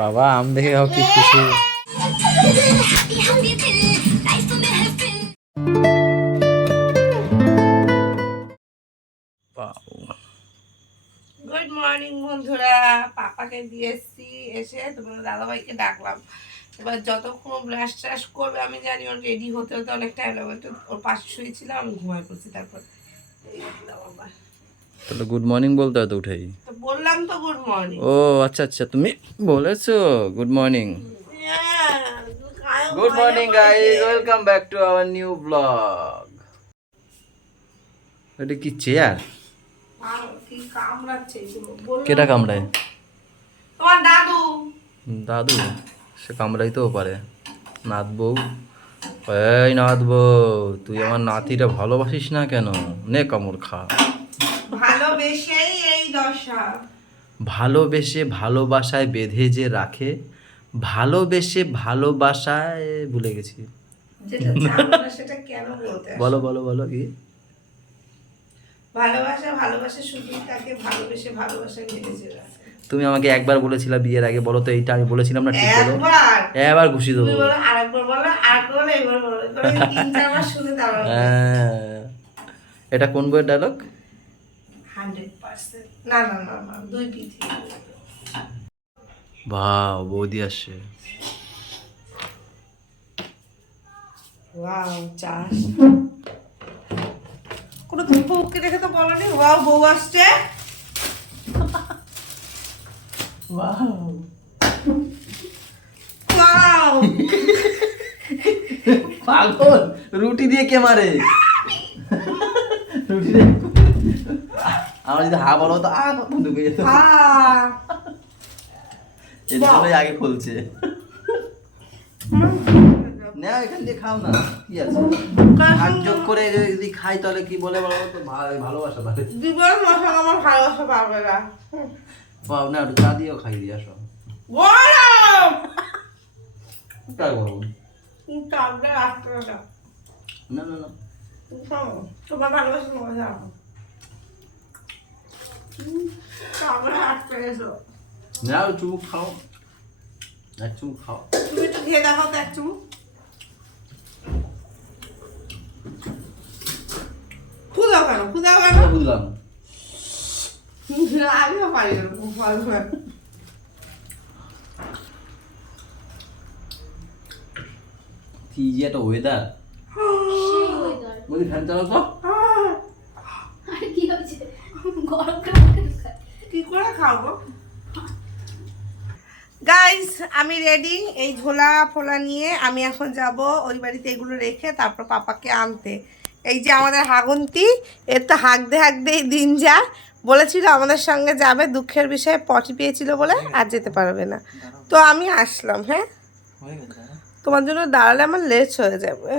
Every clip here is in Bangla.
বাবা আম দেখে কি খুশি। গুড মর্নিং বন্ধুরা, পাপাকে দিয়ে এসছি, এসে তোমাদের দাদাভাইকে ডাকলাম। এবার যতক্ষণ ব্রাশ ট্রাশ করবে আমি জানি, ওর রেডি হতে হতে অনেক টাইম লাগবে। একটু ওর পাশে শুয়েছিলাম, আমি ঘুমাই পড়ছি। তারপর তাহলে গুড মর্নিং বলতে হয় তো উঠেই। তো বললাম তো গুড মর্নিং। ও আচ্ছা আচ্ছা, তুমি বলেছো good morning. Good morning guys, welcome back to our new blog. এটা কি চেয়ার? কেটা কামড়ায়? তোমার দাদু। দাদু? সে কামড়াইতেও পারে। নাথ বউ, এই নাথ বউ, তুই আমার নাতিটা ভালোবাসিস না কেন? নে কামড় খা। ভালোবেসেই এই দশা। ভালোবেসে ভালোবাসায় বেঁধে যে রাখে, ভালোবেসে ভালোবাসায় ভুলে গেছি। যেটা জানো না সেটা কেন বলতে আসো? বলো বলো বলো কি? ভালোবাসা ভালোবাসা শুধু তাকে ভালোবেসে ভালোবাসা বেঁধেছে রাখে। তুমি আমাকে একবার বলেছিলা বিয়ের আগে, বলো তো এইটা আমি বলেছিলাম না? ঠিক বলো। এবার ঘুষি দেবো। বলো আরেকবার, বলো আরেকবার, বলো এবার বলো, করে তিন চারবার শুনে দাও। এটা কোন বইয়ের ডায়লগ? 100%। না না না না, দুই পিঠি। বাহ, বৌদি আসছে। ওয়াও, চাস কোনো বউকে দেখে তো বলনি ওয়াও বউ আসছে। Wow wow. পাগল, রুটি দিয়ে কে মারে? রুটি দিয়ে আমার যদি হা বলো তো আ কত ঢুকে যেত। এর জন্যই আগে খুলছে। না এখান দিয়ে খাও না, কি আছে? ভাগ যোগ করে যদি খাই তাহলে কি বলে বলো তো? ভালোবাসা পাবে। জীবন মশা আমার ভালোবাসা পাবে না। পাও না, একটু চা দিয়েও খাই দিয়ে আসো। গরম তাই বলো। কামড়ে রাখতে না। না না না, তোমার ভালোবাসা তোমার জানো। কামড়ে রাখতে এসো। না চুমুক খাও, এক চুমুক খাও। তুমি একটু খেয়ে দেখো তো, এক চুমুক। খুদাও কেন, খুদাও কেন? বুঝলাম। আমিও পারি এরকম ফল ফল। কি যে একটা ওয়েদার। বলি ফ্যান চালাও তো। কি করে খাবো? গাইস আমি রেডি। এই ঝোলা ফোলা নিয়ে আমি এখন যাব ওই বাড়িতে, এগুলো রেখে তারপর পাপাকে আনতে। এই যে আমাদের হাগন্তি, এর তো হাঁকতে হাঁকতেই দিন যায়। বলেছিল আমাদের সঙ্গে যাবে, দুঃখের বিষয়ে পটি পেয়েছিল বলে আর যেতে পারবে না। তো আমি আসলাম। হ্যাঁ, তোমার জন্য দাঁড়ালে আমার লেট হয়ে যাবে।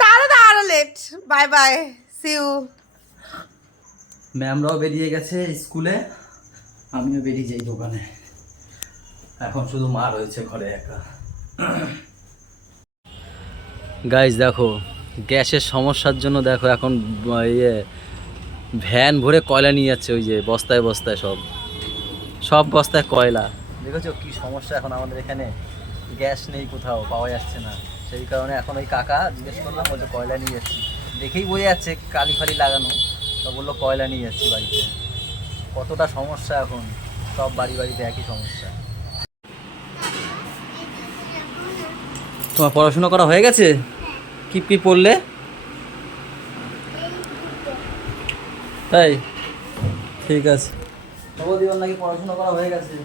তাহলে তো আরো late. Bye bye, see you. ম্যামরাও বেরিয়ে গেছে স্কুলে, আমিও বেরিয়ে যাই দোকানে। এখন শুধু মা রয়েছে ঘরে একা। গাইজ দেখো, গ্যাসের সমস্যার জন্য দেখো এখন ভ্যান ভরে কয়লা নিয়ে যাচ্ছে। ওই যে বস্তায় বস্তায় সব বস্তায় কয়লা। দেখেছো কি সমস্যা এখন আমাদের এখানে? গ্যাস নেই, কোথাও পাওয়া যাচ্ছে না। সেই কারণে এখন ওই কাকা জিজ্ঞেস করলাম, বলছে কয়লা নিয়ে যাচ্ছি। দেখেই বোঝা যাচ্ছে কালি ফালি লাগানো, তো বললো কয়লা নিয়ে যাচ্ছি বাড়িতে। কতটা সমস্যা এখন, সব বাড়িতে একই সমস্যা। তোমার পড়াশোনা করা হয়ে গেছে? কি পড়লে? তাই, ঠিক আছে। খবর দিবার নাকি পড়াশোনা করা হয়ে গেছে।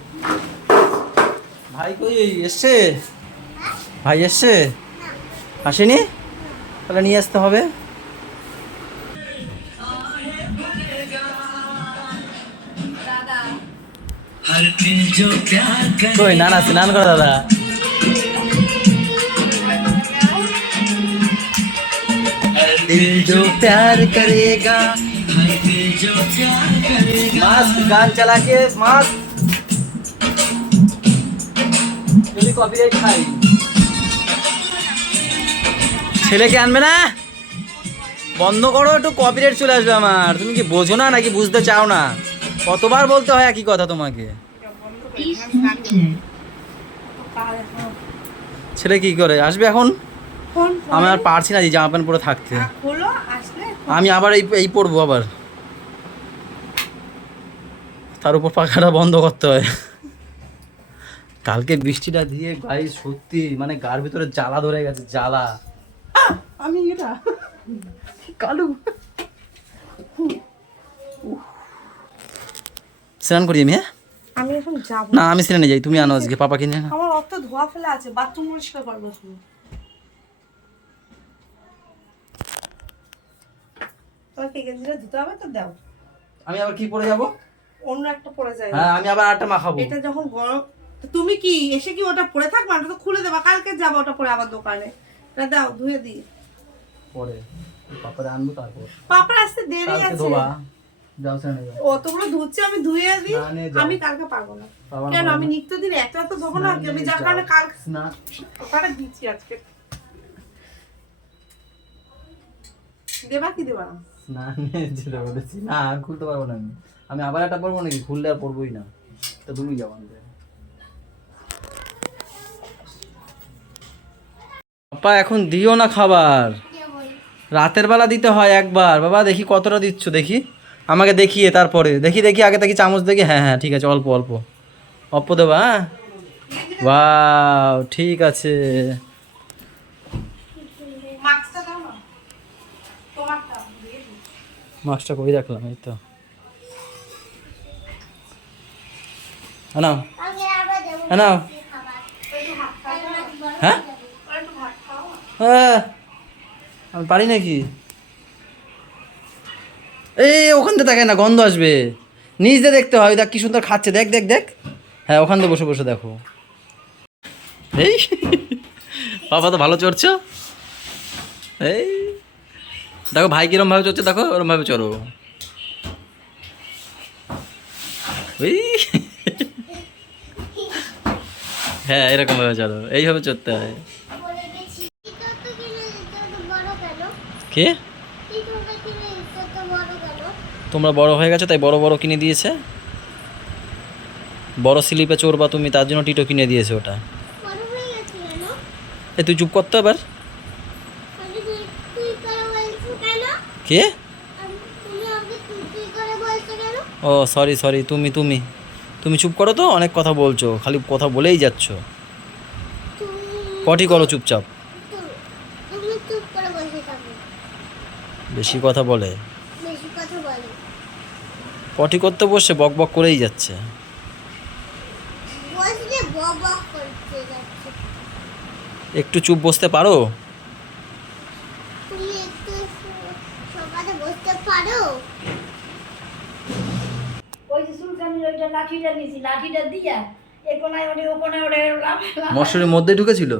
ভাই কই এসছে? ভাই এসছে? আসেনি? তাহলে নিয়ে আসতে হবে। কই নানা স্নান করো দাদা। दिल जो प्यार करेगा, मस्त गान चला के मस्त যদি কপিরাইট খাই। ছেলেকে আনবে না, বন্ধ করো, একটু কপিরাইট চলে আসবে আমার। তুমি কি বোঝো না নাকি বুঝতে চাও না? কতবার বলতে হয় একই কথা তোমাকে? ছেলে কি করে আসবে এখন? আমি আর পারছি না যে জামা প্যান্ট পরে থাকতে। আমি আবার এই পরবো আবার, তার উপর পাখাটা বন্ধ করতে হয়। কালকে বৃষ্টিটা দিয়ে গাইস সত্যি মানে গার ভিতরে জ্বালা ধরে গেছে, জ্বালা। আমি এটা কালু স্নান করি আমি। হ্যাঁ আমি এখন যাব না, আমি স্নানে যাই, তুমি আনো আজকে পাপা কিনে না। আমার অত ধোয়া ফেলা আছে, বাথরুম পরিষ্কার করবো শুধু। তোমার কি গেঞ্জিটা ধুতে হবে তো দাও। আমি আবার কি পরে যাব? অন্য একটা পরে যাই। হ্যাঁ আমি আবার আটটা মাখাবো। এটা যখন গরম, তো তুমি কি এসে কি ওটা পরে থাকবা? ওটা তো খুলে দেবা, কালকে যাবো ওটা পরে আবার দোকানে। এটা দাও ধুয়ে দিই পরে পাপারে আনবো, তারপর পাপা আসতে দেরি কালকে আছে। ধোবা যাও স্নানে যাও। অতগুলো ধুচ্ছে, আমি ধুয়ে দিই। স্নানে যাও। আমি কালকে পারবো না। বাবা কেন? না, আমি নিত্যদিন একটা তো ধোবো না, আমি যার যাও। কারণে কালকে স্নান ওখানে দিচ্ছি আজকে। দেবা কি দেবা না? স্নানে যেতে বলেছি না, খুলতে পারবো না আমি। আমি আবার একটা পরবো নাকি? খুললে আর পরবোই না। তো তুমি যাও আনতে। পাপা এখন দিও না খাবার, রাতের বেলা দিতে হয় একবার। বাবা দেখি কতটা দিচ্ছ, দেখি আমাকে দেখিয়ে, তারপরে দেখি দেখি আগে দেখি চামচ দেখি। হ্যাঁ হ্যাঁ ঠিক আছে, অল্প অল্প অল্প দেবা। হ্যাঁ ওয়াও ঠিক আছে। মাস্কটা দাও না, তোমারটা দিয়ে দিই। মাছটা কই রাখলাম, এই তো। নাও নাও। হ্যাঁ হ্যাঁ আমি পারি নাকি? এই ওখান থেকে তাকায় না, গন্ধ আসবে। নিজ দিয়ে দেখতে হয়, দেখ কি সুন্দর খাচ্ছে, দেখ দেখ দেখ। হ্যাঁ ওখান থেকে বসে বসে দেখো। এই বাবা তো ভালো চড়ছো। এই দেখো ভাই কিরম ভাবে চড়ছে, দেখো ওরম ভাবে চড়ো। এই হ্যাঁ এরকম ভাবে চড়ো, এইভাবে চড়তে হয়। কে? তোমরা বড় হয়ে গেছো তাই বড় বড় কিনে দিয়েছে। বড় স্লিপে চড়বা তুমি, তার জন্য টিটো কিনে দিয়েছে ওটা। এ তুই চুপ করতে এবার। কে? ও সরি সরি, তুমি তুমি তুমি চুপ করো তো, অনেক কথা বলছো, খালি কথা বলেই যাচ্ছ। পটি করো চুপচাপ। বেশি কথা বলে, পটি করতে বসে বক বক করেই যাচ্ছে। একটু চুপ বসতে পারো? মশারির মধ্যে ঢুকেছিল।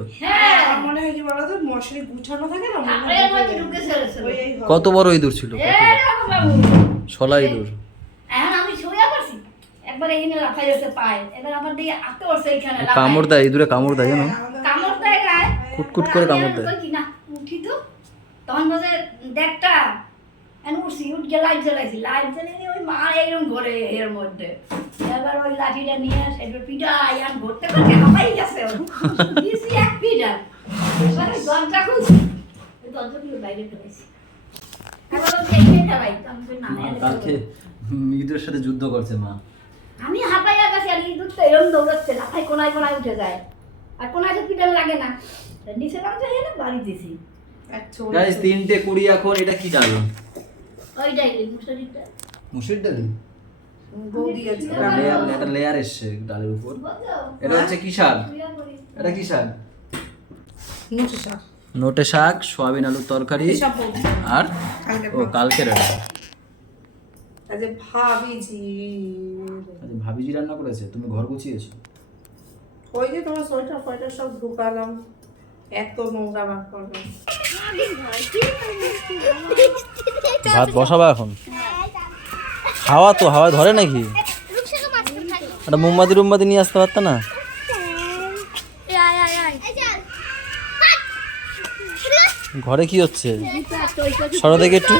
আমার মনে হয় কি বলতো, মশারি গুছানো থাকে না, কত বড় ইঁদুর ছিল, শলা ইঁদুর। কামড় দেয় ইঁদুরে, কামড় দেয় জানো, কুটকুট করে কামড় দেয়। তখন বলছে দেখটা উঠছি, উঠকে লাইট জ্বালাইছি, লাইট জ্বালিয়ে ওই মা এইরকম ঘরে এর মধ্যে। এবার ওই লাঠিটা নিয়ে সেটা পিঠা ইয়ান ঘুরতে করতে হাঁপাই গেছে, দিয়েছি এক পিঠা। এবার দরজা খুলছি, দরজা খুলে বাইরে ঢুকেছি। ইঁদুরের সাথে যুদ্ধ করছে মা। আমি হাঁপাইয়া গেছি, আর ইঁদুর তো এরকম দৌড়াচ্ছে, লাফাই কোনায় কোনায় উঠে যায়, আর কোনায় তো পিঠা লাগে না। নিচে নামছে এনে বাড়ি দিছি। গাইস 3:20 এখন। এটা কি ডাল? ওইটাই মুসুরিটা। মুসুরির ডাল? বৌদি আছে একটা লেয়ার এসছে ডালের উপর। এটা হচ্ছে কি শাক? এটা কি শাক? নোটে শাক। নোটে শাক, সয়াবিন আলুর তরকারি, আর ও কালকের এটা। আজ ভাবিজি, আজ ভাবিজি রান্না করেছে, তুমি ঘর গুছিয়েছো? ওই যে তোমার সোয়েটার ফয়েটার সব ঢুকালাম, এত নোংরা বার করলাম। ভাত বসাবা এখন? হাওয়া তো, হাওয়া ধরে নাকি? একটা মোমবাতি টুমবাতি নিয়ে আসতে পারত না? ঘরে কি হচ্ছে? সরো দেখি একটু,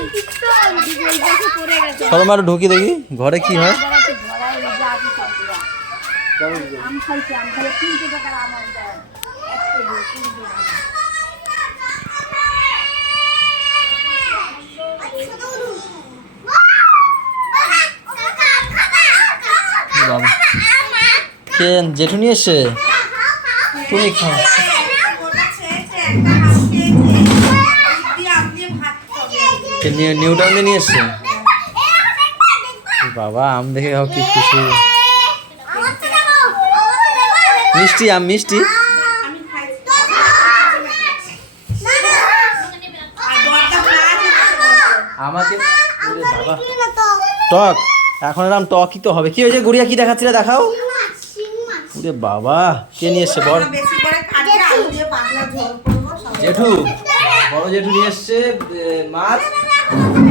সরো মারো, ঢুকি দেখি ঘরে কি হয়। বাবা কেন জেঠু নিয়ে এসছে? তুমি খাও। নিউটাউনে নিয়ে এসছে বাবা। আম দেখে খাও, কি খুশি। মিষ্টি আম, মিষ্টি। আমাকে বাবা টক, এখন এরকম টকই তো হবে। কি হয়েছে গুড়িয়া, কি দেখাচ্ছিলে দেখাও। ওরে বাবা কে নিয়ে এসছে? বড় জেঠু, বড় জেঠু নিয়ে এসছে মাছ,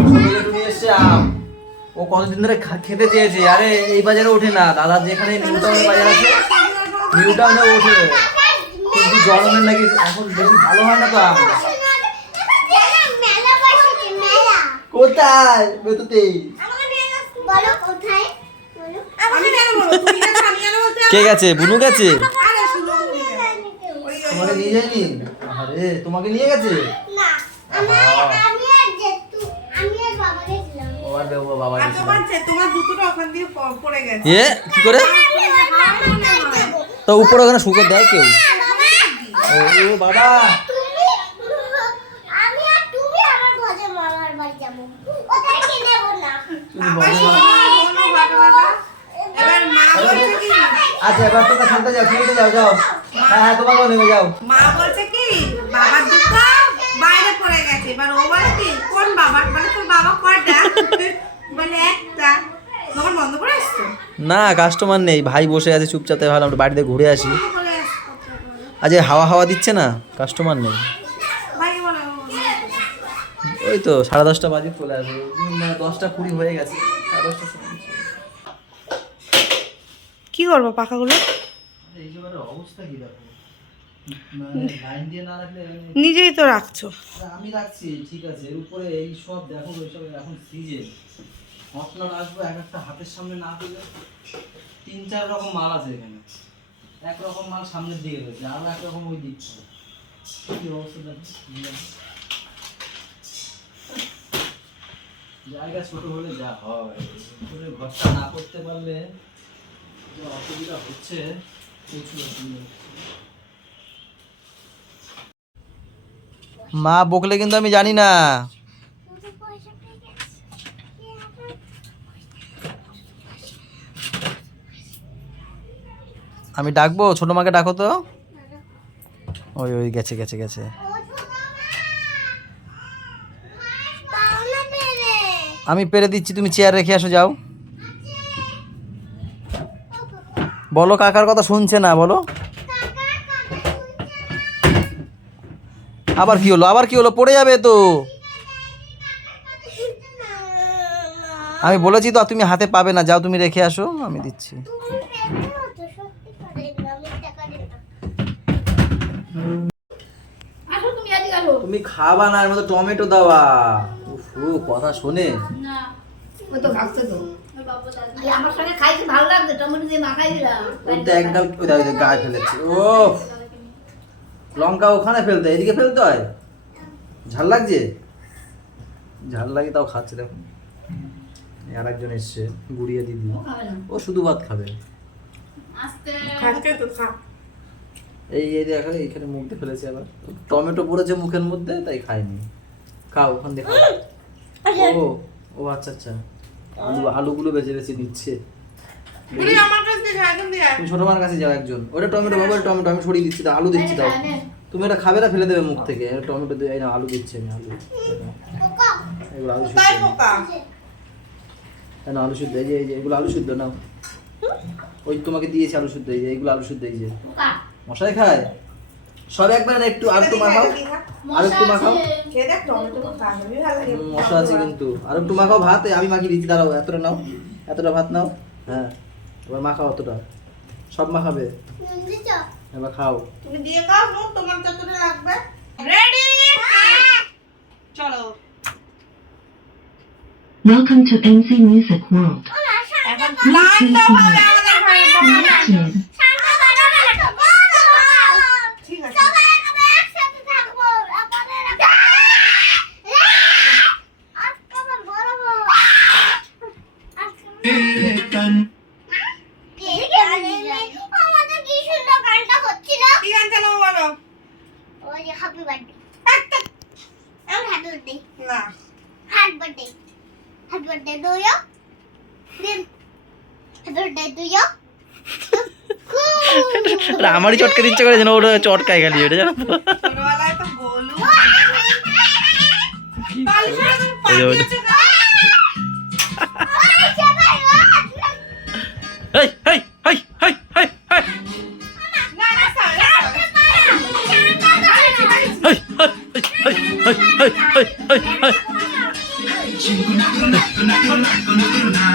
ছোট জেঠু নিয়ে এসছে আম। ও কতদিন ধরে খেতে চেয়েছে। আরে এই বাজারে ওঠে না দাদা, যেখানে নিউটাউনের বাজার আছে নিউটাউনে ওঠে, কিন্তু গরমের নাকি এখন বেশি ভালো হয় না তো আম। কোথায়? বেতুতেই। কে গেছে? বুনু গেছে? তোমাকে নিয়ে যায়নি? আরে তোমাকে নিয়ে গেছে? এ কি করে তো উপরে ওখানে শুকর দেয় কেউ? ও বাবা আচ্ছা এবার তোমরা খেলতে যাও, খেলতে যাও, যাও। হ্যাঁ হ্যাঁ তোমাকেও নেমে যাও। মা বলছে কি বাবার দুটো বাইরে পড়ে গেছে। এবার ও বলে কি কোন বাবা? মানে তোর বাবা কয়টা? বলে একটা। দোকান বন্ধ করে আসছো? না কাস্টমার নেই, ভাই বসে আছে চুপচাপ, তাই ভাবলাম বাড়িতে ঘুরে আসি। আজ হাওয়া হাওয়া দিচ্ছে না, কাস্টমার নেই। ওই তো 10:30 বাজে চলে আসবে, 10:20 হয়ে গেছে। 10:30 কি করবো পাখাগুলো? অবস্থা কি দেখো, লাইন দিয়ে না রাখলে নিজেই তো রাখছো। আমি রাখছি ঠিক আছে, এর উপরে এই সব দেখো, এইসব এখন সিজন হটনট আসবো, এক একটা হাতের সামনে না দিলে 3-4 রকম মাল আছে এখানে। এক রকম মাল সামনের দিকে রয়েছে, আরো এক রকম ওই দিক থেকে। কি অবস্থা দেখো, জায়গা ছোট হলে যা হয়, ঘরটা না করতে পারলে অসুবিধা হচ্ছে, প্রচুর অসুবিধা হচ্ছে। মা বকলে কিন্তু আমি জানি না। আমি ডাকবো, ছোট মাকে ডাকো তো। ওই ওই গেছে গেছে গেছে। আমি পেরে দিচ্ছি, তুমি চেয়ার রেখে আসো, যাও। বলো কাকার কথা শুনছে না, বলো। আবার কি হলো, আবার কি হলো? পড়ে যাবে তো। আমি বলেছি তো তুমি হাতে পাবে না, যাও তুমি রেখে আসো, আমি দিচ্ছি। তুমি খাবা না, এর মধ্যে টমেটো দেওয়া। কথা শোনে না, ওই তো খাচ্ছে তো। আমার সঙ্গে খাইতে ভালো লাগছে, টমেটো দিয়ে মাখাই দিলাম। একগাল গায়ে ফেলেছে। ও লঙ্কা ওখানে ফেলতে, এদিকে ফেলতে হয়। ঝাল লাগছে, ঝাল লাগে তাও খাচ্ছে। দেখুন আর একজন এসছে, গুড়িয়া দিদি, ও শুধু ভাত খাবে। এই এই দেখো এইখানে মুখ দিয়ে ফেলেছে, আবার টমেটো পড়েছে মুখের মধ্যে, তাই খায়নি। খাও ওখান দিয়ে খাও। ও ও আচ্ছা আচ্ছা, আলুগুলো বেছে বেছে নিচ্ছে। তুমি ছোট মার কাছে যাও একজন, ওটা টমেটো বাবা, টমেটো আমি ছড়িয়ে দিচ্ছি, আলু দিচ্ছি, দাও। তুমি এটা খাবে না, ফেলে দেবে মুখ থেকে। টমেটো দিয়ে না, আলু দিচ্ছি আমি, আলু এগুলো আলু সিদ্ধ, না আলু সিদ্ধ, এই যে এগুলো আলু সিদ্ধ নাও। ওই তোমাকে দিয়েছি আলু সিদ্ধ, এই যে এইগুলো আলু সিদ্ধ, এই যে মশাই খায় সব একবার না, একটু আর একটু মাখাও, আর একটু মাখাও। মশা আছে কিন্তু, আর একটু মাখাও ভাত, আমি মাখিয়ে দিচ্ছি, দাঁড়াও। এতটা নাও, এতটা ভাত নাও, হ্যাঁ এবার মাখাও অতটা, সব মাখাবে, এবার খাও। তুমি দিয়ে খাও, তোমার যতটা লাগবে। Ready Welcome to NC Music World. এখন গানটা হবে আমাদের ঘরে বাবা। Connected. ঠিক আছে কি গান চালাবো বলো একটা না আমারই চটকে দিচ্ছে করে যেন ওটা চটকায় খালি এটা জানো তো? ছোটবেলায় তো গোলু বালিশের উপর পা ওই যে, ওই যে। দিয়েছে গো। হেই হেই হেই হেই হেই হেই না না স্যার হেই হেই হেই হেই হেই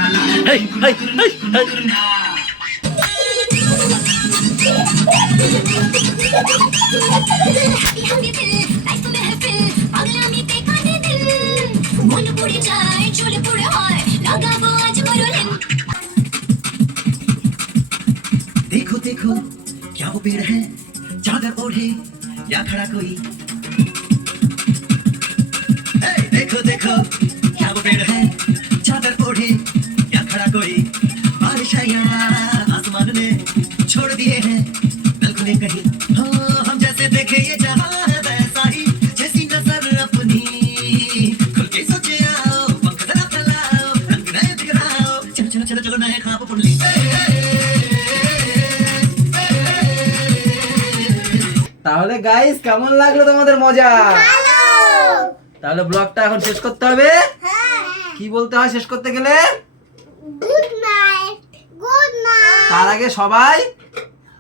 হেই হেই হেই হেই হেই হেই देखो देखो क्या वो पेड़ है चादर ओढ़े या खड़ा कोई हे, देखो देखो क्या वो पेड़ है चादर ओढ़े या खड़ा कोई बारिश है यहाँ आसमान ने छोड़ दिए हैं बिल्कुल कहीं हाँ हम जैसे देखे ये जहाँ है वैसा ही जैसी नजर अपनी खुल के सोचे आओ पंख जरा फैलाओ रंग नए दिखलाओ चलो चलो चलो चलो नए ख्वाब बुन ली তাহলে গাইস কেমন লাগলো তোমাদের মজা? তাহলে ব্লগটা এখন শেষ করতে হবে। কি বলতে হয় শেষ করতে গেলে? গুড নাইট গুড নাইট তার আগে সবাই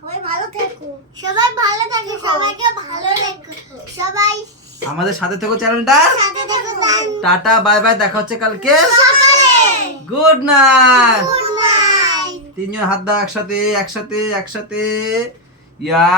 সবাই ভালো থেকো সবাইকে ভালো রেখো সবাই আমাদের সাথে থেকো চ্যানেলটা। সাথে থেকো টাটা বাই বাই, দেখা হচ্ছে কালকে। সকালে গুড নাইট। গুড নাইট তিনজন হাত দাও একসাথে একসাথে একসাথে ইয়া